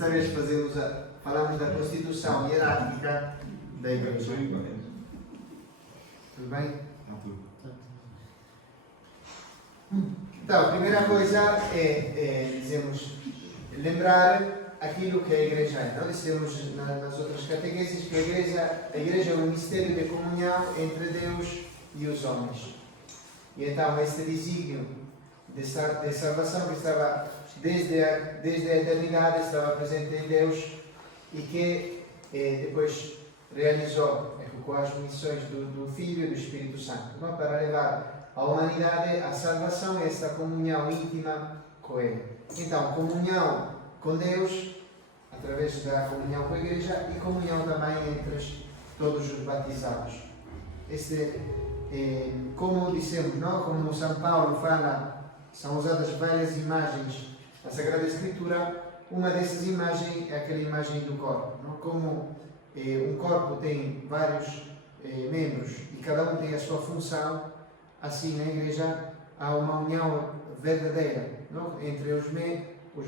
Desta vez falamos da constituição hierárquica da Igreja. Tudo bem? Então, a primeira coisa dizemos, lembrar aquilo que a Igreja é. Não dissemos nas outras catequeses que a Igreja é um mistério de comunhão entre Deus e os homens. E então, este desígnio de salvação que estava desde a eternidade, estava presente em Deus e que depois realizou com as missões do Filho e do Espírito Santo, não? Para levar a humanidade à salvação e esta comunhão íntima com Ele. Então, comunhão com Deus, através da comunhão com a Igreja, e comunhão também entre todos os batizados. Como dissemos, não? Como São Paulo fala, são usadas várias imagens na Sagrada Escritura. Uma dessas imagens é aquela imagem do corpo, não? Como um corpo tem vários membros e cada um tem a sua função, assim na Igreja há uma união verdadeira, não? Entre os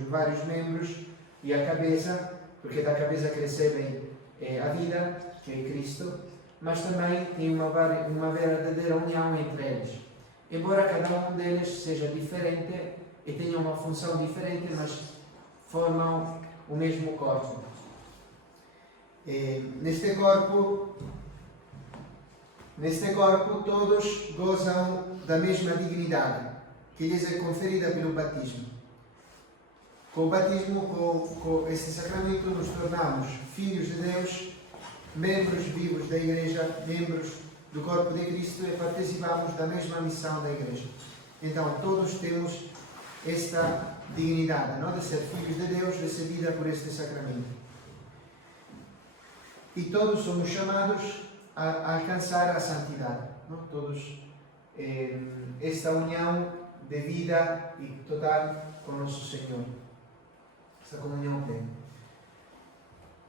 vários membros e a cabeça, porque da cabeça que recebem a vida, que é Cristo, mas também tem uma verdadeira união entre eles. Embora cada um deles seja diferente e tenha uma função diferente, mas formam o mesmo corpo. Neste corpo todos gozam da mesma dignidade que lhes é conferida pelo batismo. Com o batismo, com este sacramento, nos tornamos filhos de Deus, membros vivos da Igreja, membros do corpo de Cristo e participamos da mesma missão da Igreja. Então, todos temos esta dignidade, não? De ser filhos de Deus, recebida por este sacramento. E todos somos chamados a alcançar a santidade, não? Todos, esta união de vida e total com nosso Senhor. Esta comunhão plena.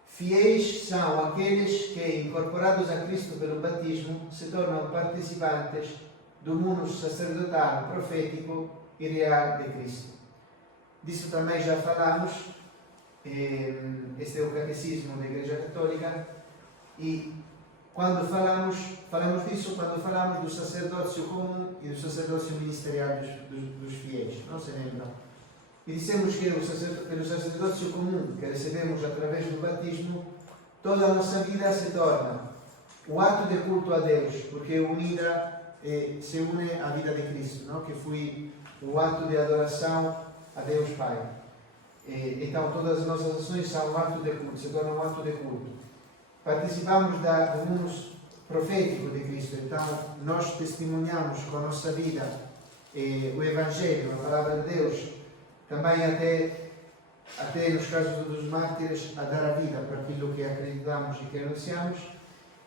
Fiéis são aqueles que, incorporados a Cristo pelo batismo, se tornam participantes do munus sacerdotal, profético e real de Cristo. Disso também já falamos. Este é o catecismo da Igreja Católica, e quando falamos disso quando falamos do sacerdócio comum e do sacerdócio ministerial dos fiéis, não se lembram? E dissemos que pelo sacerdócio comum que recebemos através do batismo, toda a nossa vida se torna o ato de culto a Deus, porque se une à vida de Cristo, não? Que foi o ato de adoração a Deus Pai. Então, todas as nossas ações são um ato de culto, se tornam um ato de culto. Participamos do munus profético de Cristo, então nós testemunhamos com a nossa vida o Evangelho, a Palavra de Deus, também até nos casos dos mártires, a dar a vida para aquilo que acreditamos e que anunciamos,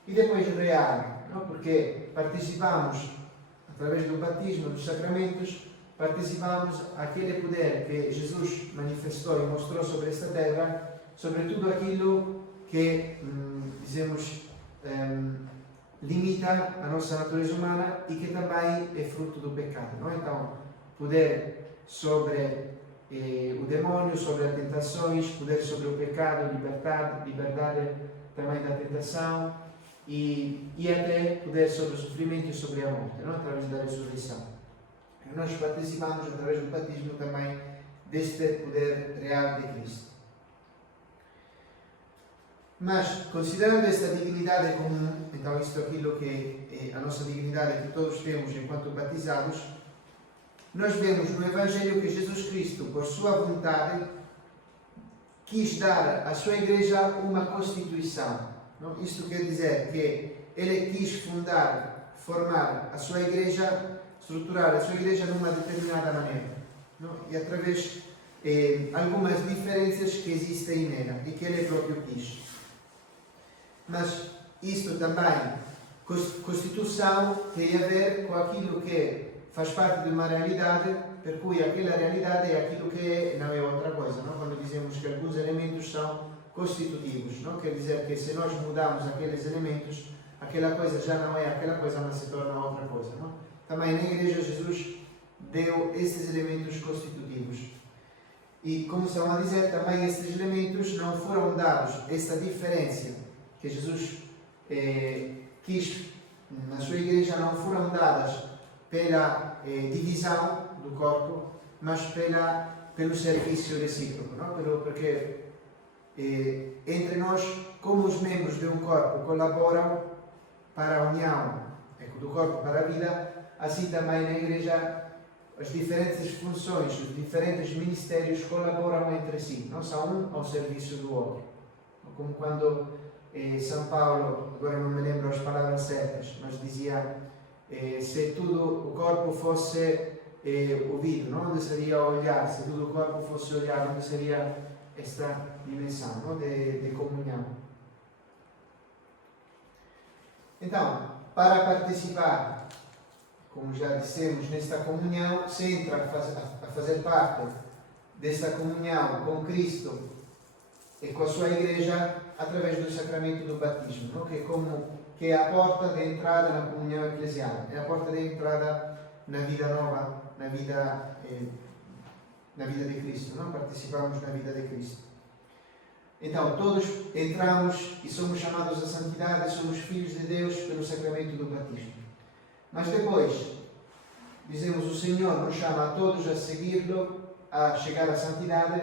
e depois o real, não? Porque participamos, através do batismo, dos sacramentos, participamos aquele poder que Jesus manifestou e mostrou sobre esta terra, sobre tudo aquilo que, limita a nossa natureza humana e que também é fruto do pecado, não? Então, poder sobre o demônio, sobre as tentações, poder sobre o pecado, liberdade também da tentação e até poder sobre o sofrimento e sobre a morte, não? Através da ressurreição. Nós participamos através do batismo também deste poder real de Cristo. Mas, considerando esta dignidade comum, então isto é aquilo que é a nossa dignidade que todos temos enquanto batizados, nós vemos no Evangelho que Jesus Cristo, por sua vontade, quis dar à sua Igreja uma constituição. Não? Isto quer dizer que Ele quis formar a sua Igreja, estruturar a sua Igreja numa determinada maneira. Não? E através algumas diferenças que existem nela e que Ele próprio quis. Mas isto também, constituição, tem a ver com aquilo que faz parte de uma realidade, per cui aquela realidade é aquilo que não é outra coisa. Não? Quando dizemos que alguns elementos são constitutivos, não? Quer dizer que se nós mudamos aqueles elementos, aquela coisa já não é aquela coisa, mas se torna outra coisa. Não? Também na Igreja Jesus deu esses elementos constitutivos. E como estão a dizer, também estes elementos não foram dados, esta diferença que Jesus quis na sua igreja não foram dadas pela divisão do corpo, mas pelo serviço recíproco, não? Porque entre nós, como os membros de um corpo colaboram para a união do corpo para a vida, assim também na igreja as diferentes funções, os diferentes ministérios colaboram entre si, não são um ao serviço do outro. Como quando São Paulo, agora não me lembro as palavras certas, mas dizia se todo o corpo fosse ouvido, não? Onde seria olhar? Se todo o corpo fosse olhar, onde seria esta dimensão, não? de comunhão? Então, para participar, como já dissemos, nesta comunhão, se entra a fazer parte desta comunhão com Cristo e com a sua igreja através do sacramento do batismo, não? Que é a porta de entrada na comunhão eclesial, é a porta de entrada na vida nova, na vida de Cristo, não? Participamos na vida de Cristo. Então, todos entramos e somos chamados à santidade, somos filhos de Deus pelo sacramento do batismo. Mas depois, dizemos, o Senhor nos chama a todos a segui-lo, a chegar à santidade,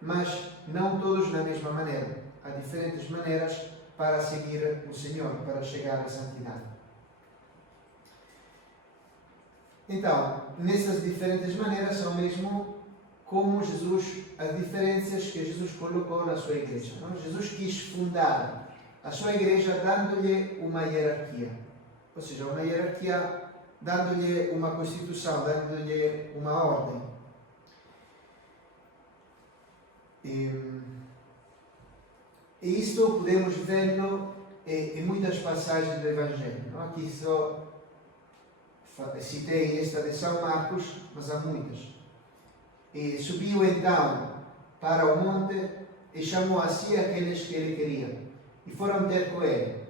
mas não todos da mesma maneira. Há diferentes maneiras para seguir o Senhor, para chegar à santidade. Então, nessas diferentes maneiras são mesmo como Jesus, as diferenças que Jesus colocou na sua igreja. Não? Jesus quis fundar a sua igreja dando-lhe uma hierarquia. Ou seja, uma hierarquia dando-lhe uma constituição, dando-lhe uma ordem. E isto podemos vê-lo em muitas passagens do Evangelho. Não? Aqui só citei esta de São Marcos, mas há muitas. E subiu então para o monte e chamou a si aqueles que ele queria. E foram ter com ele.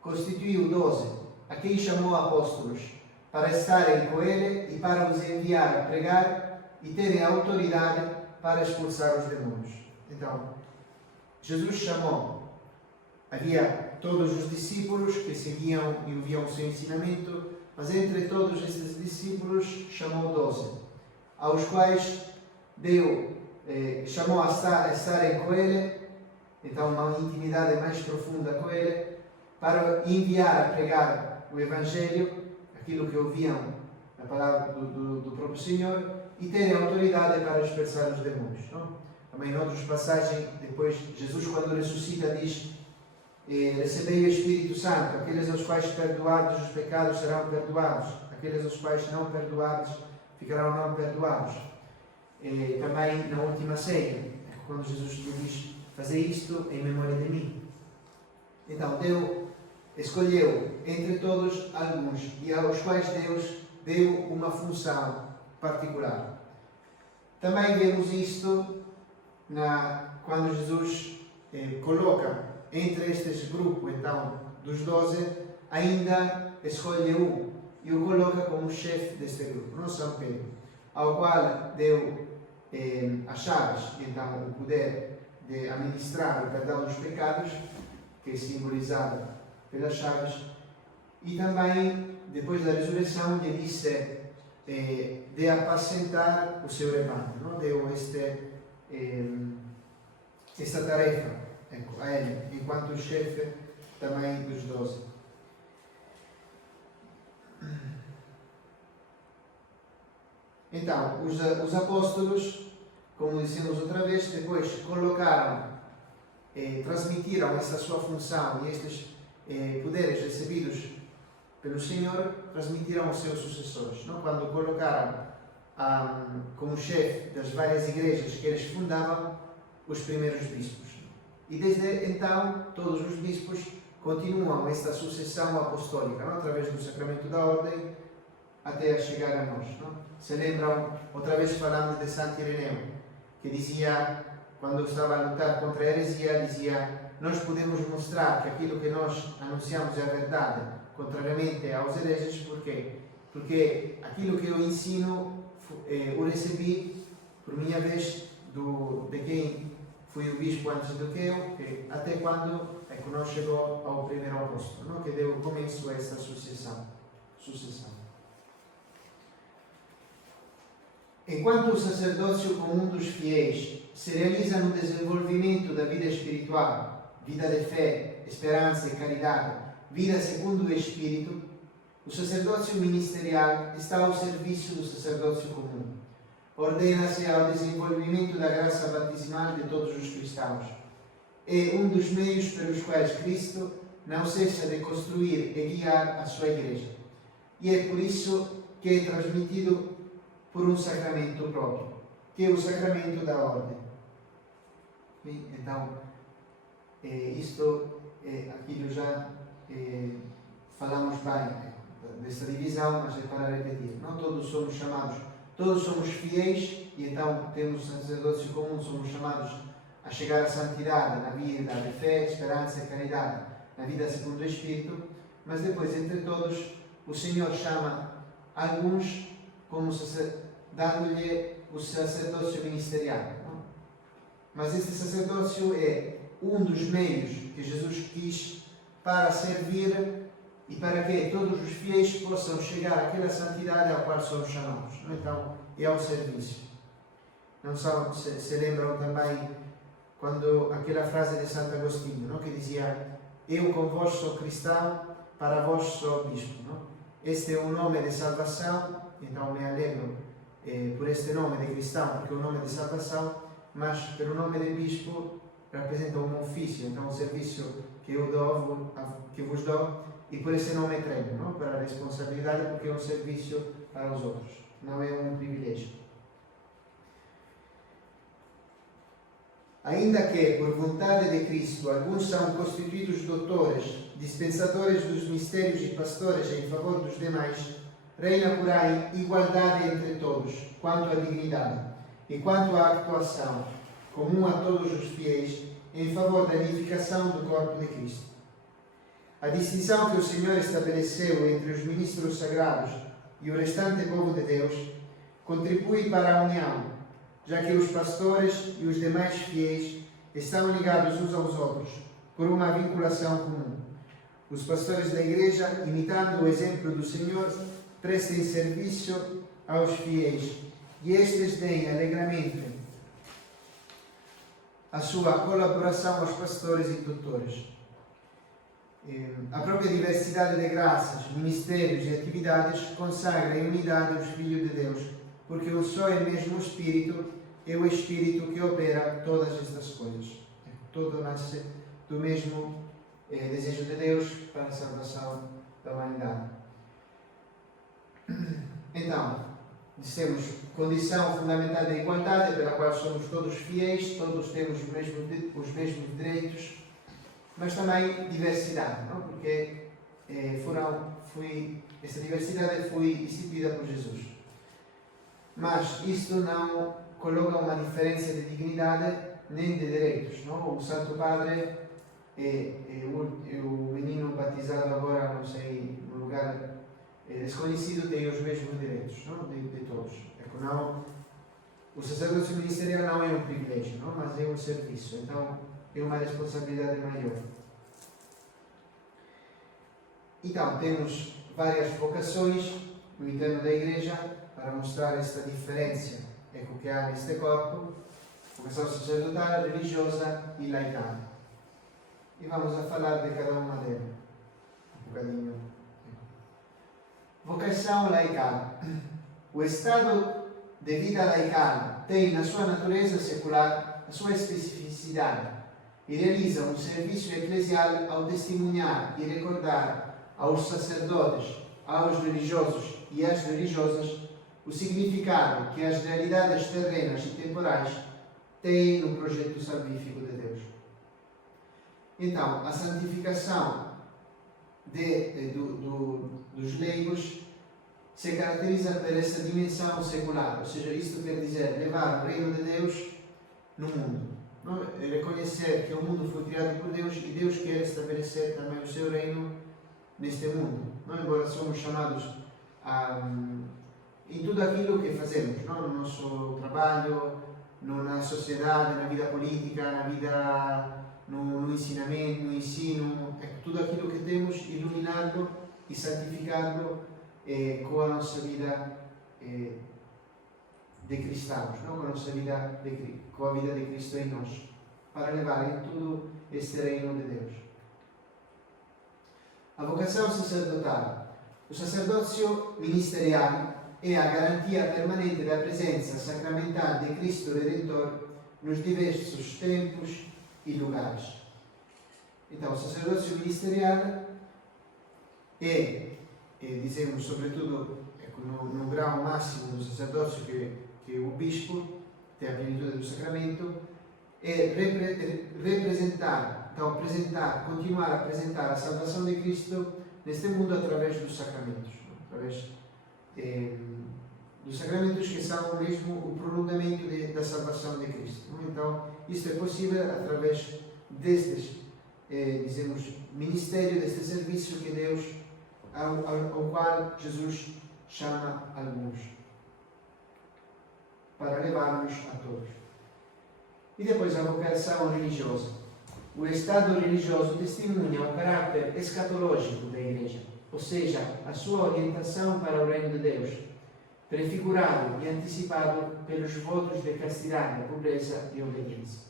Constituiu 12, a quem chamou apóstolos, para estarem com ele e para os enviar a pregar e terem autoridade para expulsar os demônios. Então, Jesus chamou. Havia todos os discípulos que seguiam e ouviam o seu ensinamento, mas entre todos estes discípulos chamou 12, aos quais chamou a estarem com ele, então uma intimidade mais profunda com ele, para enviar a pregar o Evangelho, aquilo que ouviam a palavra do próprio Senhor, e terem autoridade para expulsar os demônios. Não? Também em outras passagens, depois Jesus, quando ressuscita, diz: recebei o Espírito Santo, aqueles aos quais perdoados os pecados serão perdoados, aqueles aos quais não perdoados ficarão não perdoados. Também na última ceia, quando Jesus lhe diz: fazei isto em memória de mim. Então Deus escolheu entre todos alguns e aos quais Deus deu uma função particular. Também vemos isto quando Jesus coloca entre estes grupos, então, dos 12, ainda escolhe um e o coloca como chefe deste grupo, não São Pedro, ao qual deu as chaves, então o poder de administrar o perdão dos pecados, que é simbolizado pelas chaves, e também, depois da ressurreição, lhe disse de apacentar o seu rebanho, não? Deu esta tarefa a ele, enquanto chefe também dos 12. Então, os apóstolos, como dissemos outra vez, depois colocaram, transmitiram essa sua função e estes poderes recebidos pelo Senhor, transmitiram aos seus sucessores. Não? Quando colocaram como chefe das várias igrejas que eles fundavam, os primeiros bispos. E desde então, todos os bispos continuam esta sucessão apostólica, não? Através do sacramento da ordem, até a chegar a nós. Não? Se lembram, outra vez falamos de Santo Ireneu, que dizia, quando estava a lutar contra a heresia, dizia: nós podemos mostrar que aquilo que nós anunciamos é a verdade, contrariamente aos hereges. Por quê? Porque aquilo que eu ensino, o recebi, por minha vez, de quem foi o bispo antes do que eu, que até quando não chegou ao primeiro apóstolo, não? Que deu começo a esta sucessão. Enquanto o sacerdócio comum dos fiéis se realiza no desenvolvimento da vida espiritual, vida de fé, esperança e caridade, vida segundo o Espírito, o sacerdócio ministerial está ao serviço do sacerdócio comum. Ordena-se ao desenvolvimento da graça batismal de todos os cristãos. É um dos meios pelos quais Cristo não cessa de construir e guiar a sua igreja. E é por isso que é transmitido por um sacramento próprio, que é o sacramento da ordem. Então, isto aquilo já falamos bem desta divisão, mas é para repetir. Não todos somos chamados, todos somos fiéis e então temos o sacerdócio comum, somos chamados a chegar à santidade na vida de fé, esperança e caridade, na vida segundo o Espírito, mas depois entre todos o Senhor chama alguns como dando-lhe o sacerdócio ministerial. Não? Mas este sacerdócio é um dos meios que Jesus quis para servir e para que todos os fiéis possam chegar àquela santidade à qual somos chamados. Não? Então, é ao serviço. Não se lembram também quando aquela frase de Santo Agostinho, não? Que dizia: eu convosco sou cristão, para vós sou bispo. Não? Este é um nome de salvação, então me alegro por este nome de cristão, porque é um nome de salvação, mas pelo nome de bispo representa um ofício, então um serviço que eu dou, que vos dou, e por esse nome treino, não? Para a responsabilidade, porque é um serviço para os outros, não é um privilégio. Ainda que, por vontade de Cristo, alguns são constituídos doutores, dispensadores dos mistérios e pastores em favor dos demais, reina por aí igualdade entre todos, quanto à dignidade e quanto à actuação, comum a todos os fiéis, em favor da edificação do corpo de Cristo. A distinção que o Senhor estabeleceu entre os ministros sagrados e o restante povo de Deus contribui para a união, já que os pastores e os demais fiéis estão ligados uns aos outros por uma vinculação comum. Os pastores da Igreja, imitando o exemplo do Senhor, prestem serviço aos fiéis e estes deem alegremente a sua colaboração aos pastores e tutores. A própria diversidade de graças, ministérios e atividades consagra em unidade os filhos de Deus, porque um só e mesmo Espírito é o Espírito que opera todas estas coisas. Todo nasce do mesmo desejo de Deus para a salvação da humanidade. Então, dissemos, condição fundamental da igualdade, pela qual somos todos fiéis, todos temos os mesmos direitos, mas também diversidade, não? Porque essa diversidade foi instituída por Jesus. Mas isto não coloca uma diferença de dignidade nem de direitos. Não? O Santo Padre o menino batizado agora, não sei, no lugar desconhecido, tem os mesmos direitos, não? De todos. Não, o sacerdócio ministerial não é um privilégio, não? Mas é um serviço, então é uma responsabilidade maior. Então, temos várias vocações no interno da Igreja para mostrar esta diferença que há neste corpo: vocação sacerdotal, religiosa e laical. E vamos a falar de cada uma delas um bocadinho. Vocação laical. O estado de vida laical tem na sua natureza secular a sua especificidade e realiza um serviço eclesial ao testemunhar e recordar aos sacerdotes, aos religiosos e às religiosas o significado que as realidades terrenas e temporais têm no projeto salvífico de Deus. Então, a santificação dos leigos se caracteriza por essa dimensão secular, ou seja, isto quer dizer levar o reino de Deus no mundo. Não? Reconhecer que o mundo foi criado por Deus e Deus quer estabelecer também o seu reino neste mundo. Não? Embora somos chamados em tudo aquilo que fazemos, não? No nosso trabalho, na sociedade, na vida política, na vida, no ensinamento, no ensino, tudo aquilo que temos, iluminado e santificado com a nossa vida de cristãos, não? Com a nossa vida, com a vida de Cristo em nós, para levar em tudo este reino de Deus. A vocação sacerdotal. O sacerdócio ministerial é a garantia permanente da presença sacramental de Cristo Redentor nos diversos tempos e lugares. Então, o sacerdócio ministerial dizemos, sobretudo, no grau máximo do sacerdócio, que o bispo tem a plenitude do sacramento, é representar, então apresentar, continuar a apresentar a salvação de Cristo neste mundo através dos sacramentos, através dos sacramentos que são mesmo o prolongamento da salvação de Cristo. Então, isto é possível através destes, dizemos, ministério, deste serviço que Deus, ao qual Jesus chama alguns, para levar-nos a todos. E depois a vocação religiosa. O Estado religioso testemunha o caráter escatológico da Igreja, ou seja, a sua orientação para o reino de Deus, prefigurado e antecipado pelos votos de castidade, pobreza e obediência.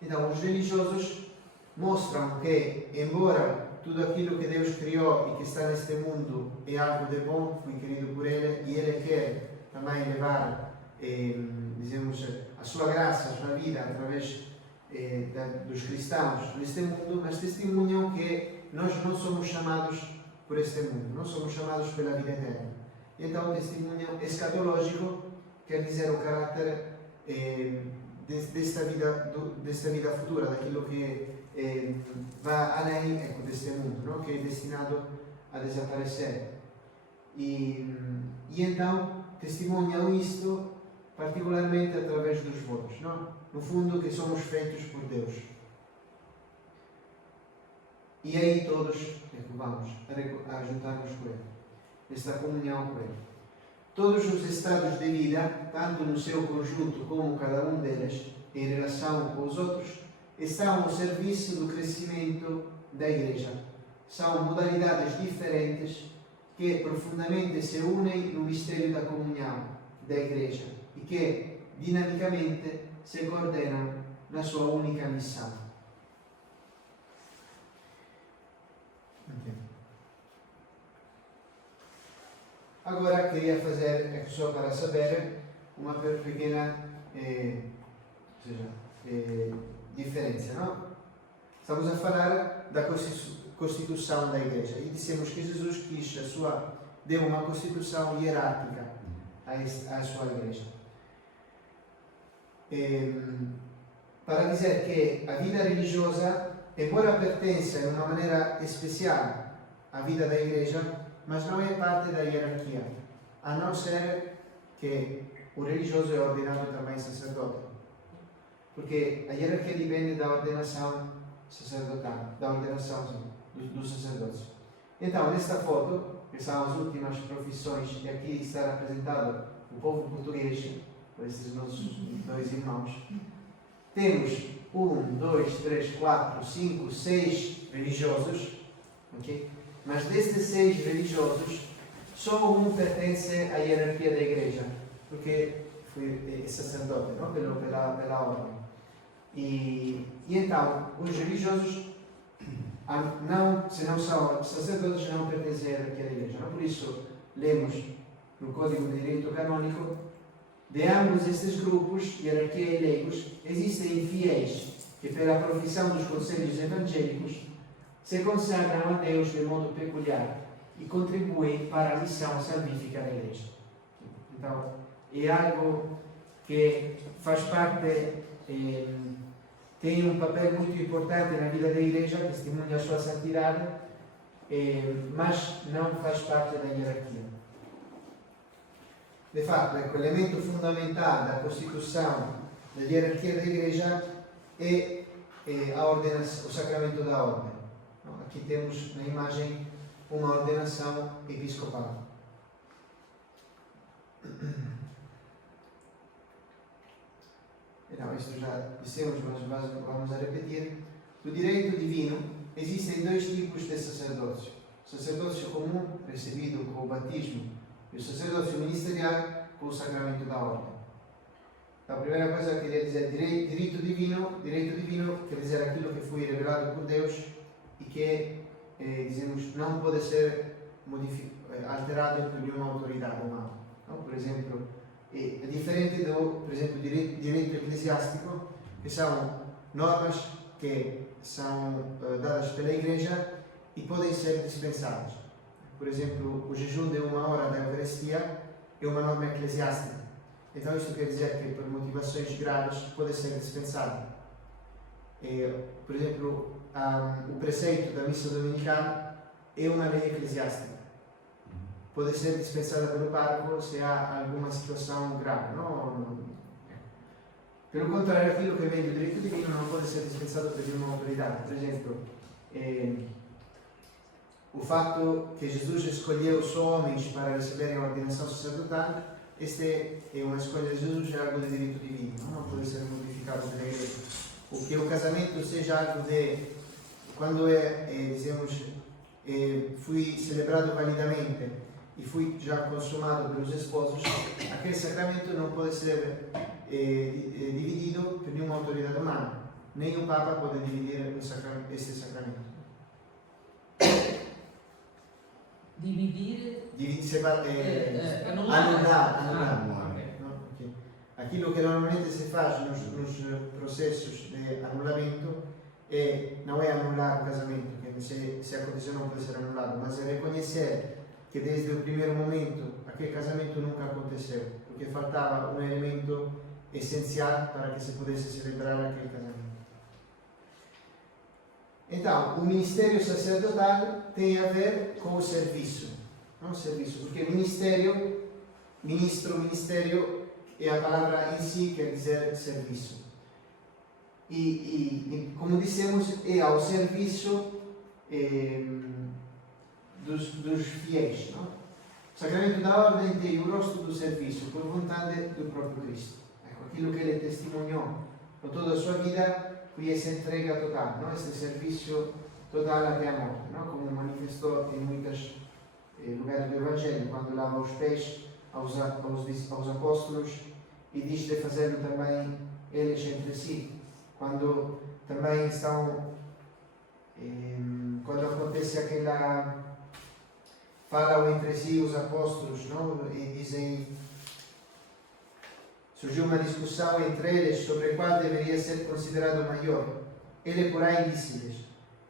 Então, os religiosos mostram que, embora tudo aquilo que Deus criou e que está neste mundo é algo de bom, foi querido por Ele, e Ele quer também levar, dizemos, a sua graça, a sua vida através dos cristãos neste mundo, mas testemunham que nós não somos chamados por este mundo, não somos chamados pela vida eterna. Então, o testemunho escatológico quer dizer o caráter desta vida futura, daquilo que vai além deste mundo, não? Que é destinado a desaparecer. E então, testemunham isto particularmente através dos votos, não? No fundo, que somos feitos por Deus. E aí todos vamos a juntar-nos com Ele, nesta comunhão com Ele. Todos os estados de vida, tanto no seu conjunto como cada um deles, em relação com os outros, estão ao serviço do crescimento da Igreja. São modalidades diferentes que profundamente se unem no mistério da comunhão da Igreja e que, dinamicamente, se coordenam na sua única missão. Agora queria fazer, só para saber, uma pequena diferença, não? Estamos a falar da constituição da Igreja e dissemos que Jesus deu uma constituição hierárquica à sua Igreja. Para dizer que a vida religiosa, embora pertença de uma maneira especial à vida da Igreja, mas não é parte da hierarquia, a não ser que o religioso é ordenado também sacerdote. Porque a hierarquia depende da ordenação sacerdotal, da ordenação do sacerdócio. Então, nesta foto, que são as últimas profissões, e aqui está representado o povo português, por esses nossos dois irmãos, temos 1, 2, 3, 4, 5, 6 religiosos, ok? Mas destes 6 religiosos, só um pertence à hierarquia da Igreja, porque é sacerdote, não? Pela ordem. E então, os religiosos, se não são sacerdotes, não pertencem à hierarquia da Igreja. Não? Por isso, lemos no Código de Direito Canônico, de ambos estes grupos, hierarquia e leigos, existem fiéis que, pela profissão dos conselhos evangélicos, se consagram a Deus de modo peculiar e contribuem para a missão salvífica da Igreja. Então, é algo que faz parte, tem um papel muito importante na vida da Igreja, testemunha a sua santidade, mas não faz parte da hierarquia. De facto, o elemento fundamental da constituição da hierarquia da Igreja é a ordenação, o sacramento da ordem. Aqui temos na imagem uma ordenação episcopal. questo già dissemos, mas vamos a repetir. No direito divino existem dois tipos de sacerdócio: o sacerdócio comum, recebido com o batismo, e o sacerdócio ministerial, com o sacramento da ordem. A primeira coisa que queria dizer, direito divino quer dizer aquilo que foi revelado por Deus e que, dizemos, não pode ser alterado por nenhuma autoridade humana. Não? Por exemplo, é diferente do, por exemplo, direito eclesiástico, que são normas que são dadas pela Igreja e podem ser dispensadas. Por exemplo, o jejum de 1 hora da Eucaristia é uma norma eclesiástica. Então isto quer dizer que por motivações graves pode ser dispensado. Por exemplo, o preceito da missa dominical é uma lei eclesiástica. Pode ser dispensada pelo pároco se há alguma situação grave. Não. Pelo contrário, aquilo que vem do direito divino não pode ser dispensado por nenhuma autoridade. Por exemplo, o fato que Jesus escolheu só homens para receberem a ordenação sacerdotal, esta é uma escolha de Jesus, é algo de direito divino, não pode ser modificado pela Igreja. O que o casamento seja algo de, quando foi celebrado validamente e foi já consumado pelos esposos, aquele sacramento não pode ser dividido por nenhuma autoridade humana. Nem o Papa pode dividir este sacramento. Anular. Okay. Aquilo que normalmente se faz nos processos de anulamento não é anular o casamento, que se aconteceu não pode ser anulado, mas é reconhecer que desde o primeiro momento aquele casamento nunca aconteceu, porque faltava um elemento essencial para que se pudesse celebrar aquele casamento. Então, o ministério sacerdotal tem a ver com o serviço. Não o serviço, porque ministério é a palavra em si, quer dizer serviço. E como dissemos, é ao serviço dos fiéis. Não? O sacramento da ordem tem o rosto do serviço, por vontade do próprio Cristo. Aquilo que ele testemunhou com toda a sua vida foi essa entrega total, não? Esse serviço total até a morte, não? Como manifestou em muitos lugares do Evangelho, quando lava os pés aos apóstolos e diz de fazê-lo também eles entre si. Quando também estão, quando acontece aquela, falam entre si os apóstolos, não? E dizem, surgiu uma discussão entre eles sobre qual deveria ser considerado maior. Ele, porém, disse-lhes: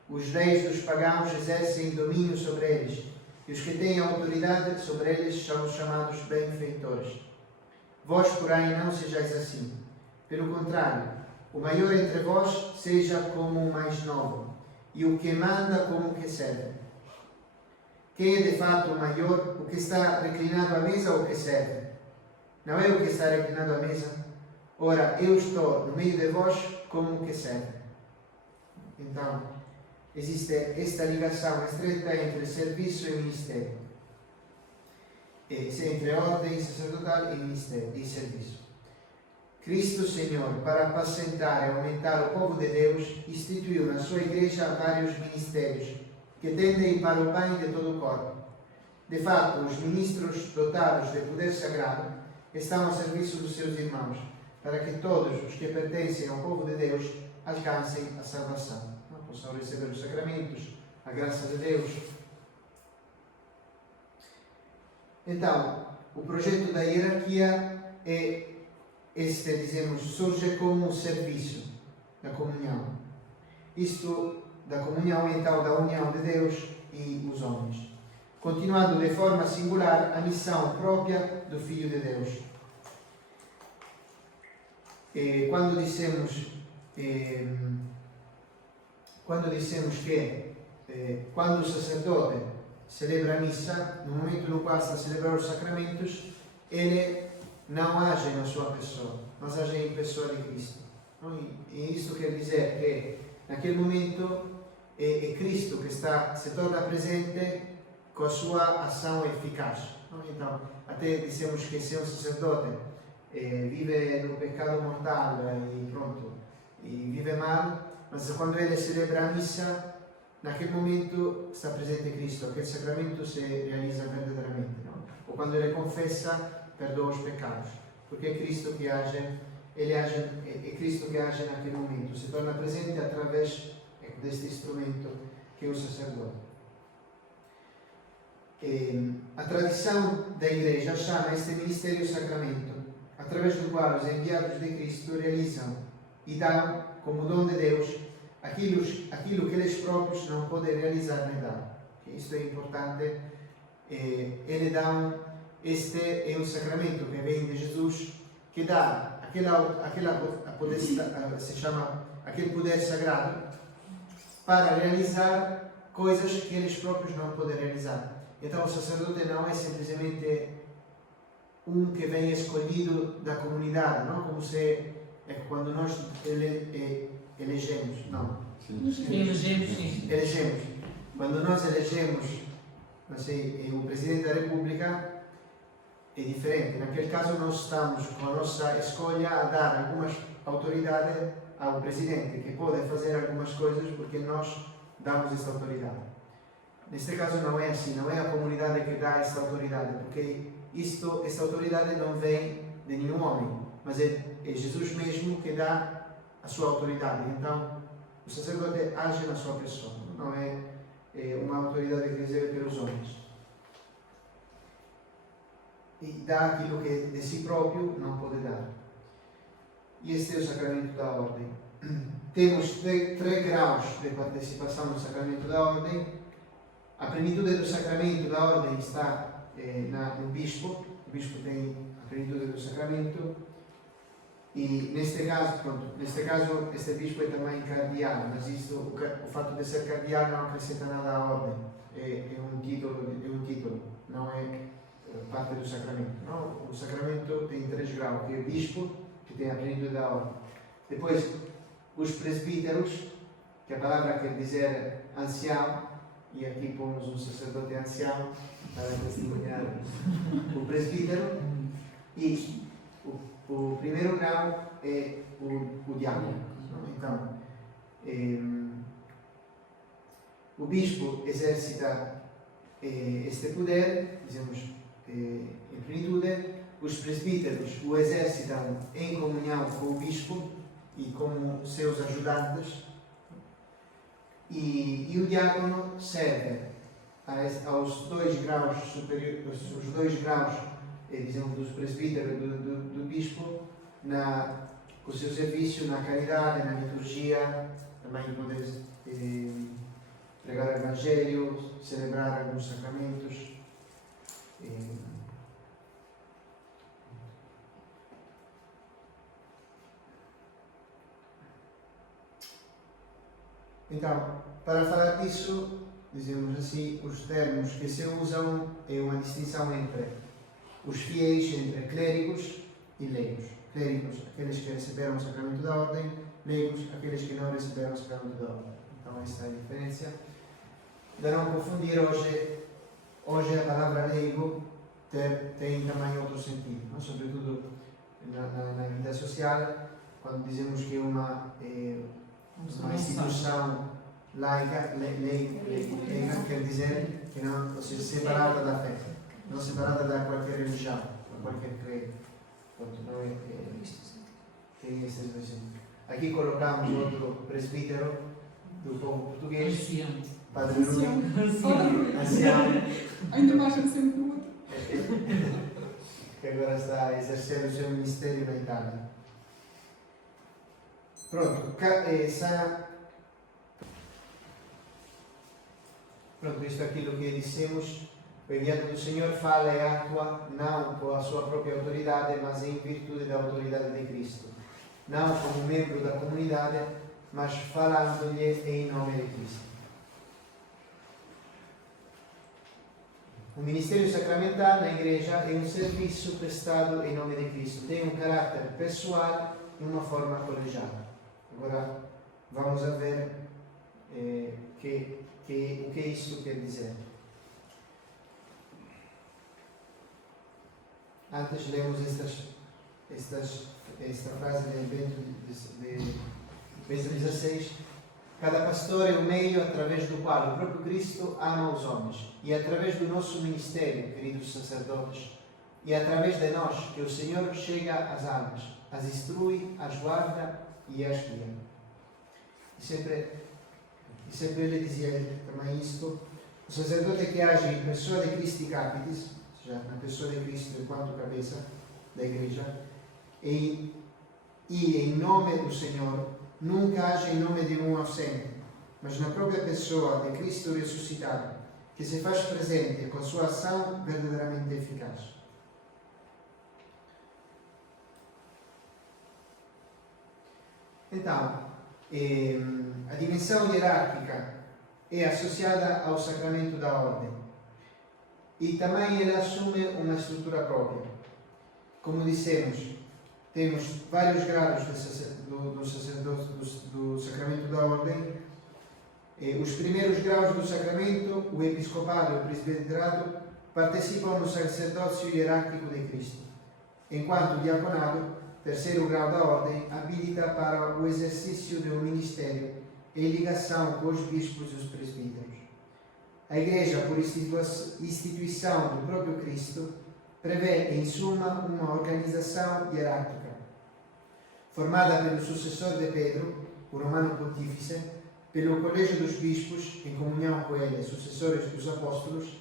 os reis dos pagãos exercem domínio sobre eles, e os que têm autoridade sobre eles são chamados benfeitores. Vós, porém, não sejais assim. Pelo contrário, o maior entre vós seja como o mais novo, e o que manda como o que serve. Quem é de fato o maior, o que está reclinado à mesa ou o que serve? Não é o que está reclinado à mesa? Ora, eu estou no meio de vós como o que serve. Então, existe esta ligação estreita entre serviço e ministério. Entre ordem sacerdotal e ministério e serviço. Cristo Senhor, para apacentar e aumentar o povo de Deus, instituiu na sua igreja vários ministérios, que tendem para o bem de todo o corpo. De fato, os ministros dotados de poder sagrado estão ao serviço dos seus irmãos, para que todos os que pertencem ao povo de Deus alcancem a salvação. Possam receber os sacramentos, a graça de Deus. Então, o projeto da hierarquia é este, dizemos, surge como um serviço da comunhão. Isto da comunhão, então, da união de Deus e os homens. Continuando de forma singular a missão própria do Filho de Deus. Quando dissemos que quando o sacerdote celebra a missa, no momento no qual está a celebrar os sacramentos, ele não age na sua pessoa, mas age em pessoa de Cristo. E isso quer dizer que naquele momento é Cristo que se torna presente com a sua ação eficaz. Então, até dissemos que se um sacerdote vive no pecado mortal e pronto, e vive mal, mas quando ele celebra a missa, naquele momento está presente Cristo, aquele sacramento se realiza verdadeiramente, não? Ou quando ele confessa, perdoa os pecados, porque é Cristo que age, é Cristo que age naquele momento, se torna presente através deste instrumento que é o sacerdote. A tradição da Igreja chama este ministério sacramento, através do qual os enviados de Cristo realizam e dão como dom de Deus aquilo que eles próprios não podem realizar nem dar. Isto é importante. Eles dão, este é um sacramento que vem de Jesus, que dá se chama aquele poder sagrado para realizar coisas que eles próprios não podem realizar. Então o sacerdote não é simplesmente um que vem escolhido da comunidade, não como se é quando nós elegemos, não. Elegemos. Quando nós elegemos, não sei, o Presidente da República, é diferente. Naquele caso nós estamos com a nossa escolha a dar algumas autoridades ao Presidente, que pode fazer algumas coisas porque nós damos essa autoridade. Neste caso não é assim, não é a comunidade que dá esta autoridade, porque esta autoridade não vem de nenhum homem, mas é Jesus mesmo que dá a sua autoridade. Então, o sacerdote age na sua pessoa, não é uma autoridade que recebe pelos homens. E dá aquilo que de si próprio não pode dar. E este é o sacramento da ordem. Temos três graus de participação no sacramento da ordem. A plenitude do sacramento da ordem está no bispo. O bispo tem a plenitude do sacramento. E neste caso, este bispo é também cardeal, mas o fato de ser cardeal não acrescenta nada à ordem. É um título, não é parte do sacramento. Não? O sacramento tem 3 graus, que é o bispo, que tem a plenitude da ordem. Depois, os presbíteros, que a palavra quer dizer ancião, e aqui pomos um sacerdote ancião para testemunhar o presbítero. E o primeiro grau é o diácono. Então, o bispo exercita este poder, dizemos, em plenitude. Os presbíteros o exercitam em comunhão com o bispo e como seus ajudantes. E o diácono serve aos 2 graus superiores, os 2 graus, dizemos, dos presbíteros do bispo, com o seu serviço na caridade, na liturgia, também poder pregar o Evangelho, celebrar alguns sacramentos. Então, para falar disso, dizemos assim, os termos que se usam é uma distinção entre os fiéis, entre clérigos e leigos. Clérigos, aqueles que receberam o sacramento da ordem; leigos, aqueles que não receberam o sacramento da ordem. Então, esta é a diferença. Para não confundir, hoje a palavra leigo tem também outro sentido, não? Sobretudo na vida social, quando dizemos que uma instituição laica, leiga, quer dizer que não, ou seja, separada da fé, não separada da qualquer religião, ou qualquer credo. Não é, tem esses dois sentidos. Aqui colocamos outro presbítero do povo português, Padre Rui, ancião, ainda mais sempre do outro, que agora está a exercer o seu ministério na Itália. Pronto, isto é aquilo que dissemos. O enviado do Senhor fala e atua não com a sua própria autoridade, mas em virtude da autoridade de Cristo. Não como membro da comunidade, mas falando-lhe em nome de Cristo. O ministério sacramental na Igreja é um serviço prestado em nome de Cristo. Tem um caráter pessoal e uma forma colegiada. Agora vamos a ver o que isto quer dizer. Antes lemos esta frase del Bento XVI: cada pastor é o meio através do qual o próprio Cristo ama os homens, e é através do nosso ministério, queridos sacerdotes, e é através de nós que o Senhor chega às almas, as instrui, as guarda e as guia. E sempre ele dizia também isto: o sacerdote que age em pessoa de Christi Capitis, ou seja, na pessoa de Cristo enquanto cabeça da igreja, e em nome do Senhor, nunca age em nome de um ausente, mas na própria pessoa de Cristo ressuscitado, que se faz presente com sua ação verdadeiramente eficaz. Então, a dimensão hierárquica é associada ao sacramento da ordem e também ela assume uma estrutura própria. Como dissemos, temos vários graus do sacramento da ordem. Os primeiros graus do sacramento, o episcopado e o presbiterado, participam no sacerdócio hierárquico de Cristo, enquanto o diaconado, terceiro grau da ordem, habilita para o exercício do ministério em ligação com os bispos e os presbíteros. A Igreja, por instituição do próprio Cristo, prevê, em suma, uma organização hierárquica, formada pelo sucessor de Pedro, o Romano Pontífice, pelo Colégio dos Bispos, em comunhão com ele, sucessores dos apóstolos,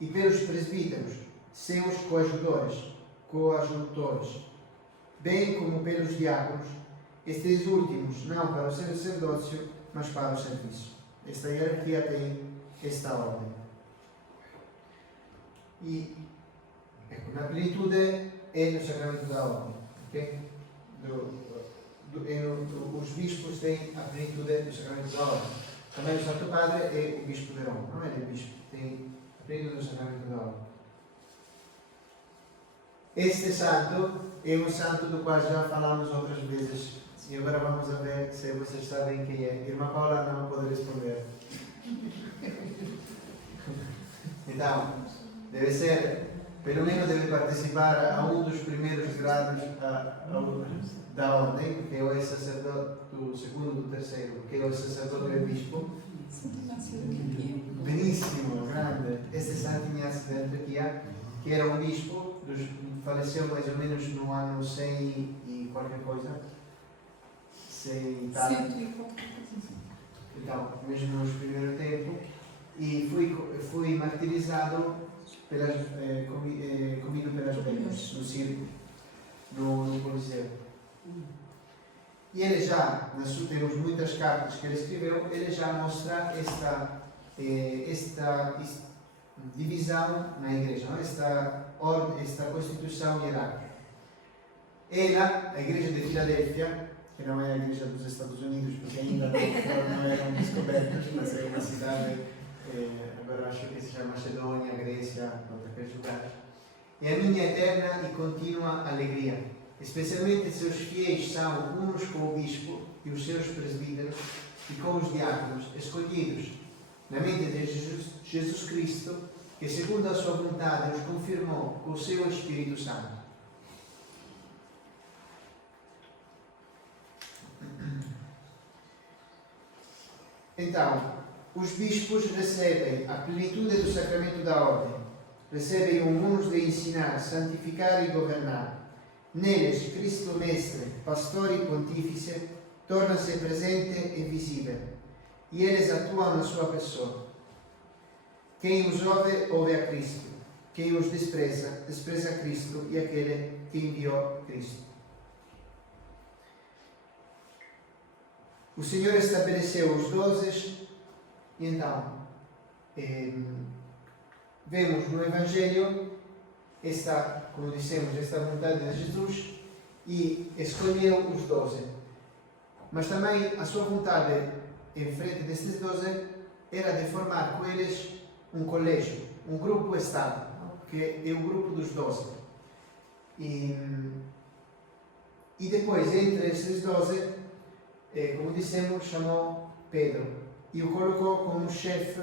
e pelos presbíteros, seus coadjutores, bem como pelos diáconos, estes últimos não para o sacerdócio, mas para o serviço. Esta hierarquia tem esta ordem. E na plenitude é no sacramento da ordem. Okay? Os bispos têm a plenitude do sacramento da ordem. Também o Santo Padre é o bispo de Roma, não é? Ele é bispo, tem a plenitude do sacramento da ordem. Este santo é um santo do qual já falamos outras vezes. E agora vamos a ver se vocês sabem quem é. Irmã Paula não pode responder. Então, deve ser, pelo menos deve participar a um dos primeiros graus da ordem, que é o sacerdote do segundo do terceiro, que é o sacerdote do bispo. Benissimo, grande. Este Santo Inácio de Antioquia, que era um bispo, faleceu mais ou menos no ano 100 e qualquer coisa. 100 e tal. Então, mesmo no primeiro tempo. E fui martirizado comido pelas velhas no circo, no Coliseu. E ele já, temos muitas cartas que ele escreveu, ele já mostra esta divisão na igreja, não? esta constituição hierárquica. Ela, a igreja de Filadélfia, que não é a igreja dos Estados Unidos, porque ainda não eram descobertos, mas é uma cidade, agora acho que se chama Macedônia, Grécia, outros lugares. É a minha eterna e contínua alegria, especialmente se os fiéis são uns com o bispo e os seus presbíteros e com os diáconos escolhidos na mente de Jesus Cristo, que segundo a sua vontade os confirmou com o seu Espírito Santo. Então, os bispos recebem a plenitude do sacramento da ordem, recebem o munus de ensinar, santificar e governar. Neles, Cristo Mestre, Pastor e Pontífice, torna-se presente e visível, e eles atuam na sua pessoa. Quem os ouve, ouve a Cristo. Quem os despreza, despreza a Cristo e aquele que enviou Cristo. O Senhor estabeleceu os 12, e então, vemos no Evangelho como dissemos, esta vontade de Jesus e escolheu os 12. Mas também a sua vontade em frente destes 12 era de formar com eles um colégio, um grupo estável, que é o grupo dos 12. E depois, entre esses 12, como dissemos, chamou Pedro e o colocou como chefe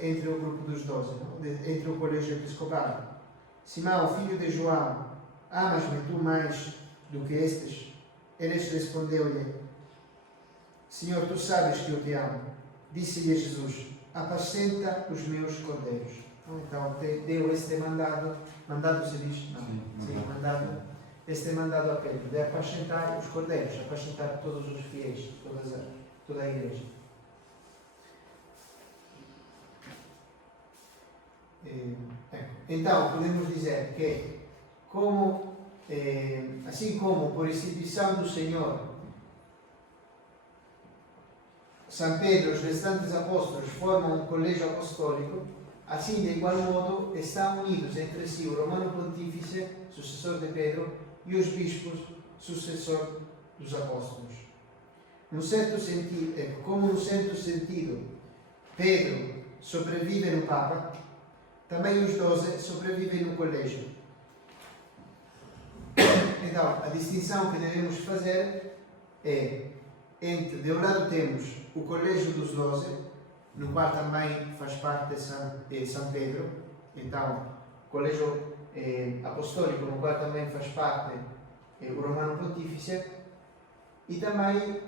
entre o grupo dos 12, entre o colégio episcopal. Simão, filho de João, amas-me tu mais do que estes? Eles respondeu-lhe: Senhor, tu sabes que eu te amo. Disse-lhe Jesus: apacenta os meus cordeiros. Então deu este mandado, mandado se diz? Não. Sim, mandado. Este mandado a Pedro, de apacentar os cordeiros, apacentar todos os fiéis, toda a igreja. Então, podemos dizer que, assim como por instituição do Senhor, São Pedro e os restantes apóstolos formam um colégio apostólico, assim, de igual modo, estão unidos entre si o Romano Pontífice, sucessor de Pedro, e os bispos, sucessor dos apóstolos. Como num certo sentido, Pedro sobrevive no Papa, também os 12 sobrevivem no colégio. Então, a distinção que devemos fazer é entre, de um lado temos o colégio dos 12, no qual também faz parte de São Pedro, então, o colégio apostólico, no qual também faz parte o Romano Pontífice, e também,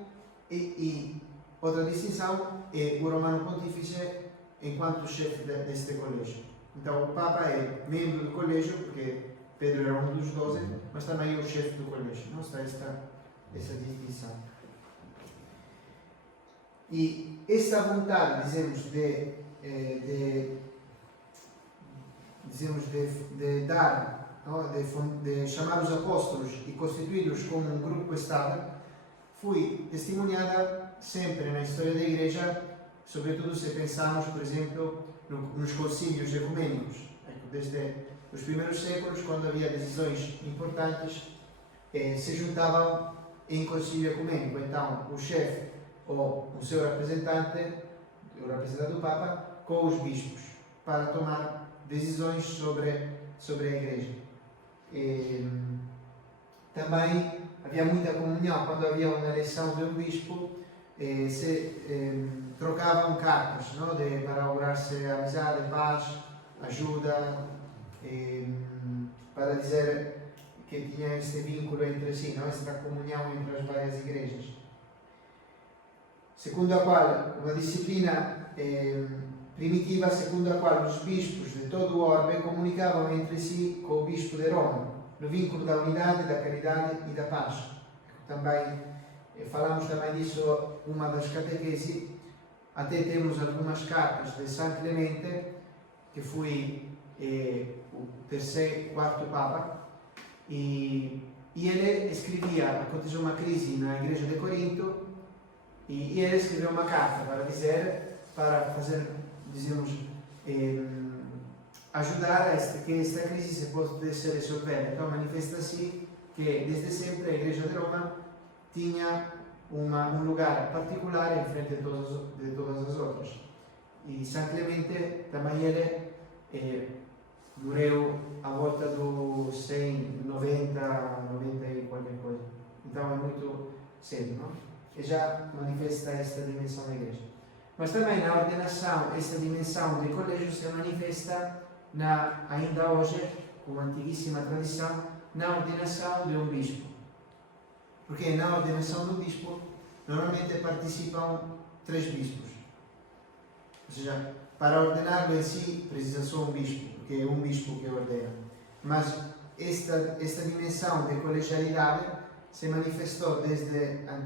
outra distinção é o Romano Pontífice enquanto chefe deste colégio. Então, o Papa é membro do colégio, porque Pedro era um dos 12, mas também é o chefe do colégio. Não está essa distinção. E esta vontade, dizemos, de dar, de chamar os apóstolos e constituí-los como um grupo estável, foi testemunhada sempre na história da Igreja, sobretudo se pensamos, por exemplo, nos concílios ecumênicos. Desde os primeiros séculos, quando havia decisões importantes, se juntavam em concílio ecumênico. Então, o chefe ou o seu representante, o representante do Papa, com os bispos, para tomar decisões sobre a Igreja. Também havia muita comunhão. Quando havia uma eleição de um bispo, trocavam cartas, não? Para augurar-se amizade, paz, ajuda, para dizer que tinha este vínculo entre si, não? Esta comunhão entre as várias igrejas. Segundo a qual, uma disciplina primitiva, segundo a qual os bispos de todo o orbe comunicavam entre si com o bispo de Roma, no vínculo da unidade, da caridade e da paz. Também falamos também disso uma das catequeses. Até temos algumas cartas de São Clemente, que foi o terceiro, quarto Papa, e ele escrevia, aconteceu uma crise na igreja de Corinto, e ele escreveu uma carta para fazer, dizemos, ajudar que esta crise se pudesse resolver. Então manifesta-se que desde sempre a igreja de Roma tinha um lugar particular em frente de todas as outras. E São Clemente também ele morreu à volta do 190 e qualquer coisa. Então é muito cedo, não? E já manifesta esta dimensão da igreja. Mas também na ordenação, esta dimensão de colégio se manifesta ainda hoje, com a antiguíssima tradição, na ordenação de um bispo. Porque na ordenação do bispo, normalmente participam 3 bispos. Ou seja, para ordená-lo em si, precisa só um bispo, porque é um bispo que ordena. Mas esta dimensão de colegialidade se manifestou desde a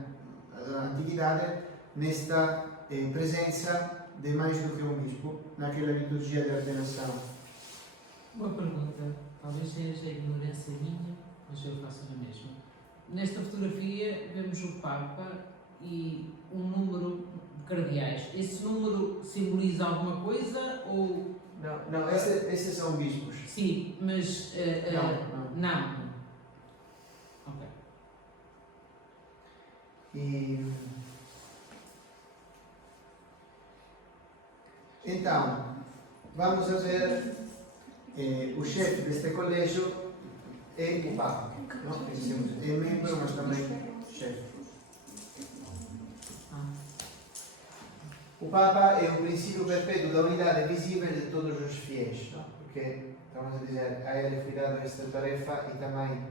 antiguidade nesta presença de mais do que um bispo, naquela liturgia de ordenação. Uma pergunta, talvez seja ignorância minha, mas eu faço a mesma. Nesta fotografia vemos o Papa e um número de cardeais. Esse número simboliza alguma coisa ou... Não, esses são bispos. Sim, mas... não. Ok. Então, vamos a ver o chefe deste colégio é o Papa. Não? É membro, mas também chefe. O Papa é o princípio perpétuo da unidade visível de todos os fiéis, não? Porque estamos a dizer, a ele cuidado desta tarefa e também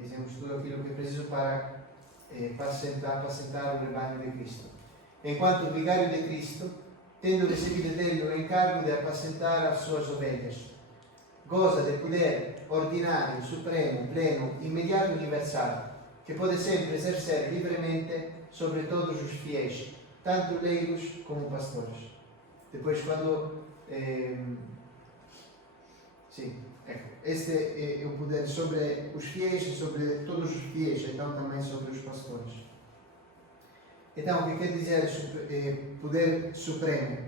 dizemos tudo aquilo que é preciso para apacentar o rebanho de Cristo. Enquanto vigário de Cristo, tendo recebido dele o encargo de apacentar as suas ovelhas, goza de poder ordinário, supremo, pleno, imediato e universal, que pode sempre exercer livremente sobre todos os fiéis, tanto leigos como pastores. Depois, quando este é o poder sobre os fiéis e sobre todos os fiéis, então também sobre os pastores. Então, o que quer dizer poder supremo?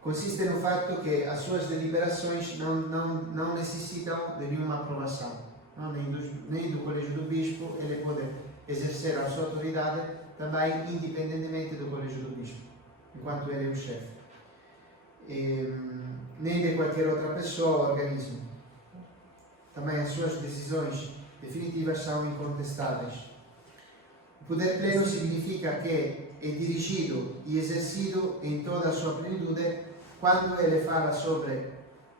Consiste no facto que as suas deliberações não necessitam de nenhuma aprovação. Não? Nem do colégio do bispo, ele pode exercer a sua autoridade também independentemente do colégio do bispo, enquanto ele é o chefe. Nem de qualquer outra pessoa ou organismo. Também as suas decisões definitivas são incontestáveis. O poder pleno significa que é dirigido e exercido em toda a sua plenitude quando ele fala sobre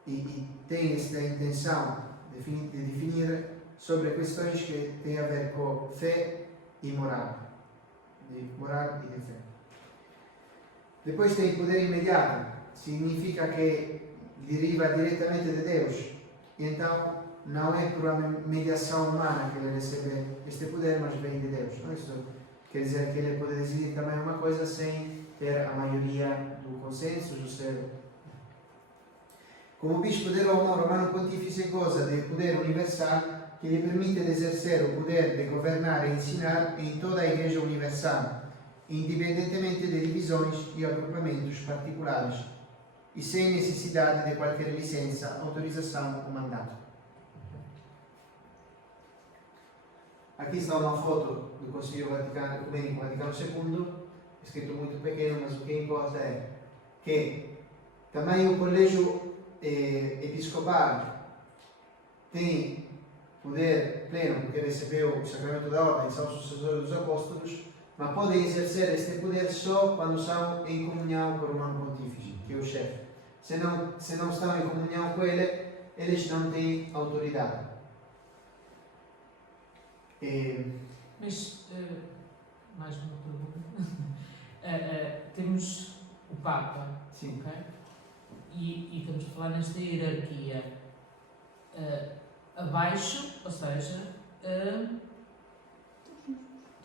e tem esta intenção de definir sobre questões que têm a ver com fé e moral. De moral e de fé. Depois tem poder imediato, significa que deriva diretamente de Deus. E então não é por uma mediação humana que ele recebe este poder, mas vem de Deus. Não? Isso quer dizer que ele pode decidir também uma coisa sem ter a maioria do consenso, do seu. Como bispo de Roma, o Romano Pontífice goza de poder universal que lhe permite de exercer o poder de governar e ensinar em toda a Igreja Universal, independentemente de divisões e agrupamentos particulares, e sem necessidade de qualquer licença, autorização ou mandato. Aqui está uma foto do Conselho Ecumênico Vaticano II, escrito muito pequeno, mas o que importa é que também o colégio episcopal tem poder pleno, porque recebeu o sacramento da ordem, são sucessores dos apóstolos, mas podem exercer este poder só quando são em comunhão com o Romano Pontífice, que é o chefe. Se não estão em comunhão com ele, eles não têm autoridade. Mas, mais uma pergunta. Temos o Papa, Sim. Okay? E estamos a falar nesta hierarquia. Abaixo, ou seja,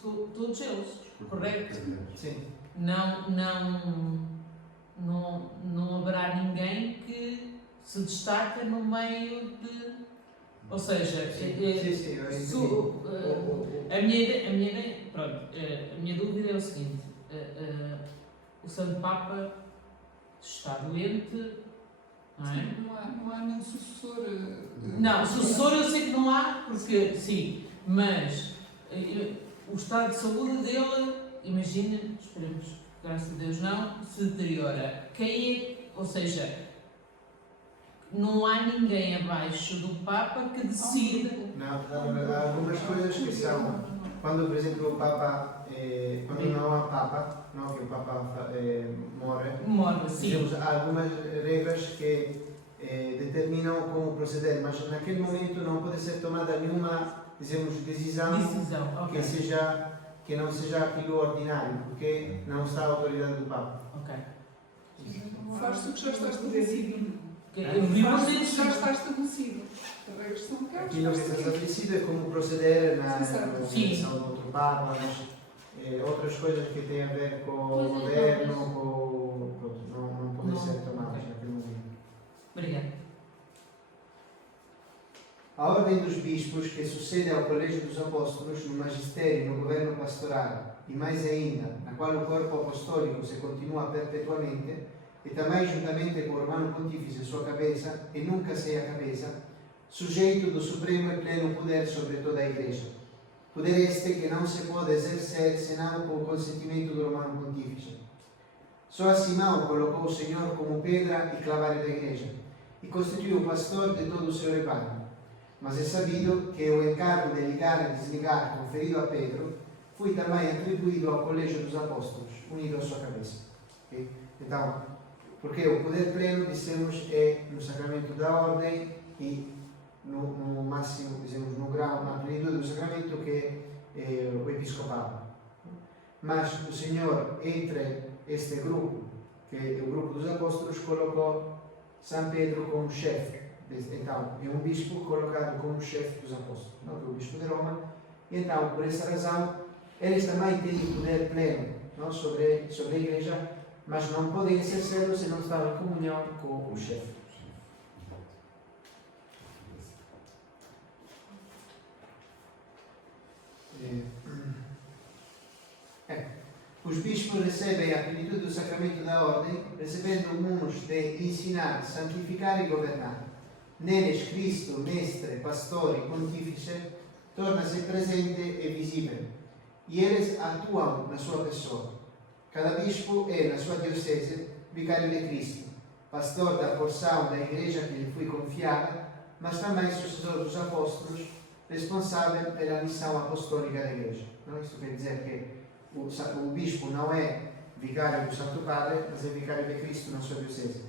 todos eles, correto? Sim. Não haverá ninguém que se destaca no meio de. Ou seja, a minha dúvida é o seguinte: o Santo Papa está doente, não é? Sim, não há nenhum sucessor. Não, sucessor eu sei que não há, porque sim, mas o estado de saúde dele, imagina, esperemos, graças a Deus não, se deteriora. Ou seja, não há ninguém abaixo do Papa que decida. Não, há algumas coisas que são, quando por exemplo o Papa, quando não há Papa, não que o Papa morre, Sim. temos algumas regras que determinam como proceder, mas naquele momento não pode ser tomada nenhuma, decisão Okay. que não seja aquilo ordinário, porque não está a autoridade do Papa. Ok. Faz-se o que já está estabelecido. Faz-se o que já está estabelecido. As regras são claras. Aquilo que está estabelecido é como proceder na eleição do outro Papa, mas outras coisas que têm a ver com o governo, não podem ser tomadas naquele momento. Obrigada. A ordem dos bispos, que sucede ao Colégio dos Apóstolos no magistério e no governo pastoral, e mais ainda, na qual o corpo apostólico se continua perpetuamente, e também juntamente com o Romano Pontífice sua cabeça, e nunca sem a cabeça, sujeito do supremo e pleno poder sobre toda a Igreja. Poder este que não se pode exercer senão com o consentimento do Romano Pontífice. Só a Simão colocou o Senhor como pedra e clavário da Igreja, e constituiu o pastor de todo o seu rebanho. Mas é sabido que o encargo de ligar e desligar conferido a Pedro foi também atribuído ao Colégio dos Apóstolos, unido à sua cabeça. Okay? Então, Porque o poder pleno, dissemos, é no sacramento da ordem e no máximo, dizemos, no grau, na plenitude do sacramento, que é o episcopado. Mas o Senhor, entre este grupo, que é o grupo dos apóstolos, colocou São Pedro como chefe. Então, é um bispo colocado como chefe dos apóstolos, não? Que é o bispo de Roma. E então, por essa razão, eles também têm o poder pleno, não? Sobre a Igreja, mas não podem exercê-lo se não estão em comunhão com o chefe. Os bispos recebem a plenitude do sacramento da ordem, recebendo uns de ensinar, santificar e governar. Neles Cristo, mestre, pastor e pontífice, torna-se presente e visível, e eles atuam na sua pessoa. Cada bispo é, na sua diocese, vicário de Cristo, pastor da porção da Igreja que lhe foi confiada, mas também sucessor dos apóstolos, responsável pela missão apostólica da Igreja. Não? Isso quer dizer que o bispo não é vicário do Santo Padre, mas é vicário de Cristo na sua diocese,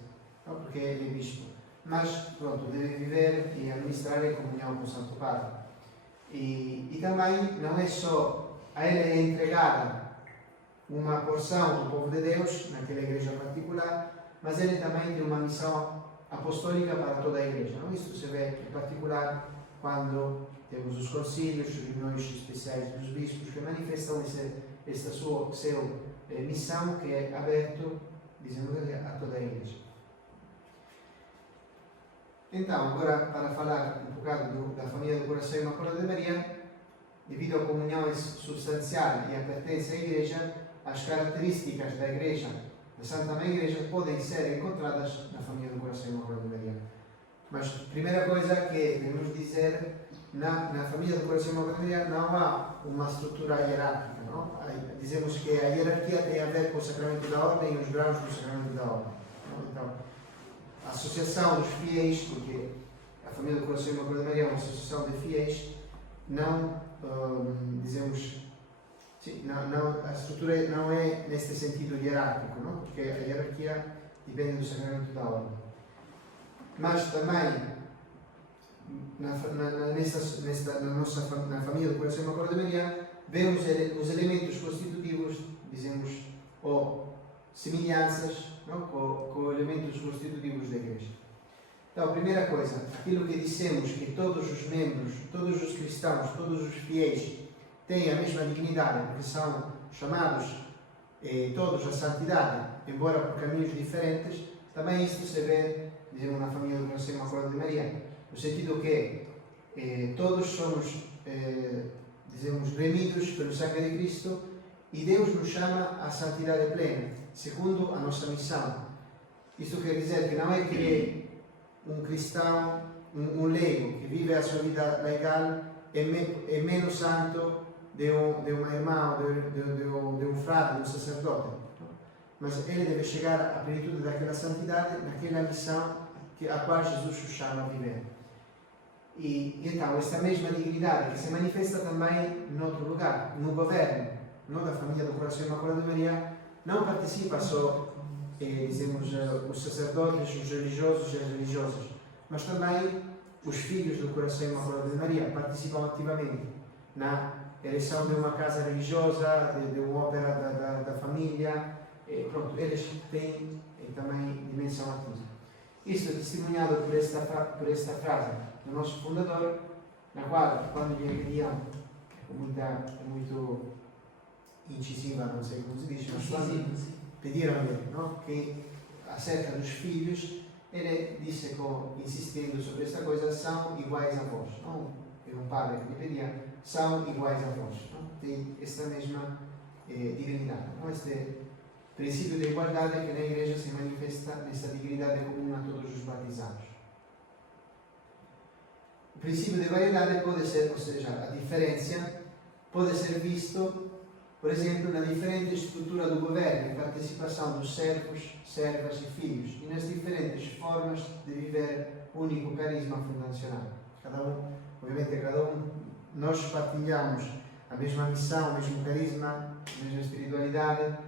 não? Porque ele é bispo. Mas, pronto, deve viver e administrar em comunhão com o Santo Padre. E também não é só a ele é entregada uma porção do povo de Deus, naquela igreja particular, mas ele também tem uma missão apostólica para toda a igreja. Não? Isso se vê em particular quando temos os concílios, reuniões especiais dos bispos que manifestam esta sua missão que é aberto, dizemos, a toda a igreja. Então, agora para falar um bocado da família do Coração Imaculado de Maria, devido à comunhão substancial e à pertença à Igreja, as características da Igreja, da Santa Mãe Igreja, podem ser encontradas na família do Coração Imaculado de Maria. Mas, primeira coisa que devemos dizer, na família do Coração Imaculado de Maria não há uma estrutura hierárquica. Não? Dizemos que a hierarquia tem a ver com o sacramento da ordem e os graus do sacramento da ordem. Não? Então, a associação dos fiéis, porque a família do Coração Imaculado de Maria é uma associação de fiéis, não, dizemos, a estrutura não é neste sentido hierárquico, não? Porque a hierarquia depende do sacramento da ordem. Mas também, na família do Coração Imaculado de Maria, vemos os elementos constitutivos, dizemos, ou semelhanças, não? Com elementos constitutivos da Igreja. Então, a primeira coisa, aquilo que dissemos, que todos os membros, todos os cristãos, todos os fiéis têm a mesma dignidade, porque são chamados todos à santidade, embora por caminhos diferentes, também isto se vê, dizemos, na família do Coração Imaculado de Maria, no sentido que todos somos, dizemos, remidos pelo sangue de Cristo e Deus nos chama à santidade plena, segundo a nossa missão. Isto quer dizer que não é que um cristão, um leigo que vive a sua vida legal é menos santo de uma irmã, de um frade, de um sacerdote. Mas ele deve chegar à plenitude daquela santidade, naquela missão a qual Jesus o chama a viver. E então, esta mesma dignidade que se manifesta também em outro lugar, no governo, não, da família do Coração Imaculado de Maria, não participa só, dizemos, os sacerdotes, os religiosos e as religiosas, mas também os filhos do Coração Imaculado de Maria participam ativamente na ereção de uma casa religiosa, de uma ópera da família. Pronto, eles têm também dimensão ativa. Isto é testemunhado por esta frase do nosso fundador, na qual, quando lhe pediam, muito incisiva, não sei como se diz, mas quando pediram-lhe, que acerca dos filhos, ele disse, insistindo sobre esta coisa, são iguais a vós. Não é um padre que lhe pedia, são iguais a vós. Não? Tem esta mesma dignidade. Não? Este princípio de igualdade que na Igreja se manifesta nesta dignidade comum a todos os batizados. O princípio de variedade pode ser, ou seja, a diferença pode ser visto, por exemplo, na diferente estrutura do governo e participação dos servos, servas e filhos, e nas diferentes formas de viver o único carisma fundacional. Nós partilhamos a mesma missão, o mesmo carisma, a mesma espiritualidade,